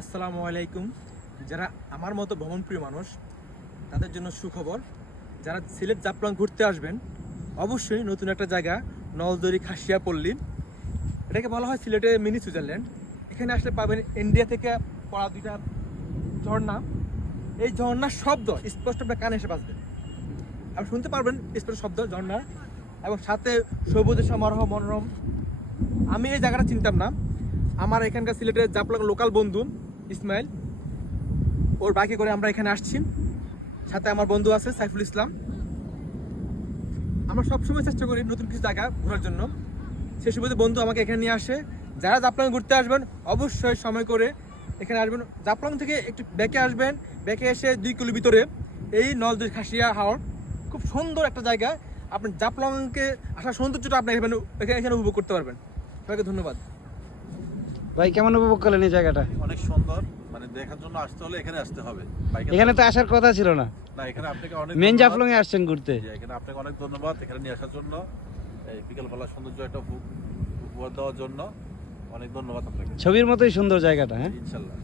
আসসালামু আলাইকুম। যারা আমার মতো ভ্রমণপ্রিয় মানুষ তাদের জন্য সুখবর। যারা সিলেট জাফলং ঘুরতে আসবেন অবশ্যই নতুন একটা জায়গা নলদরি খাসিয়া পল্লী, এটাকে বলা হয় সিলেটের মিনি সুইজারল্যান্ড। এখানে আসলে পাবেন ইন্ডিয়া থেকে পড়া দুইটা ঝর্ণা। এই ঝর্ণার শব্দ স্পষ্ট আপনার কানে এসে বাজবে, আপনি শুনতে পারবেন স্পষ্ট শব্দ ঝর্ণা, এবং সাথে সবুজ সমারোহ মনোরম। আমি এই জায়গাটা চিনতাম না, আমার এখানকার সিলেটের জাফলং লোকাল বন্ধু ইসমাইল, ওর বাইকে করে আমরা এখানে আসছি। সাথে আমার বন্ধু আছে সাইফুল ইসলাম। আমরা সবসময় চেষ্টা করি নতুন কিছু জায়গা ঘোরার জন্য, সে সুবাদে বন্ধু আমাকে এখানে নিয়ে আসে। যারা জাফলং ঘুরতে আসবেন অবশ্যই সময় করে এখানে আসবেন। জাফলং থেকে একটু ব্যাকে আসবেন, ব্যাকে এসে 2 কিলো ভিতরে এই নলদরি খাসিয়া হাওর, খুব সুন্দর একটা জায়গা। আপনি জাফলংকে আসার সৌন্দর্যটা আপনি এখানে উপভোগ করতে পারবেন। সবাইকে ধন্যবাদ। ভাই কেমন উপভোগ করলেন এই জায়গাটা? অনেক সুন্দর, মানে দেখার জন্য আসতে হলে এখানে আসতে হবে। এখানে তো আসার কথা ছিল না, না, এখানে আপনাকে অনেক মেন ধন্যবাদ। জাফলং এ আসছেন ঘুরতে। জি, এখানে আপনাকে অনেক ধন্যবাদ এখানে নিয়ে আসার জন্য, এই বিকেলবেলা সৌন্দর্য একটা উপহার দেওয়ার জন্য অনেক ধন্যবাদ আপনাকে। ছবির মতোই সুন্দর জায়গাটা, হ্যাঁ। ইনশাল্লাহ।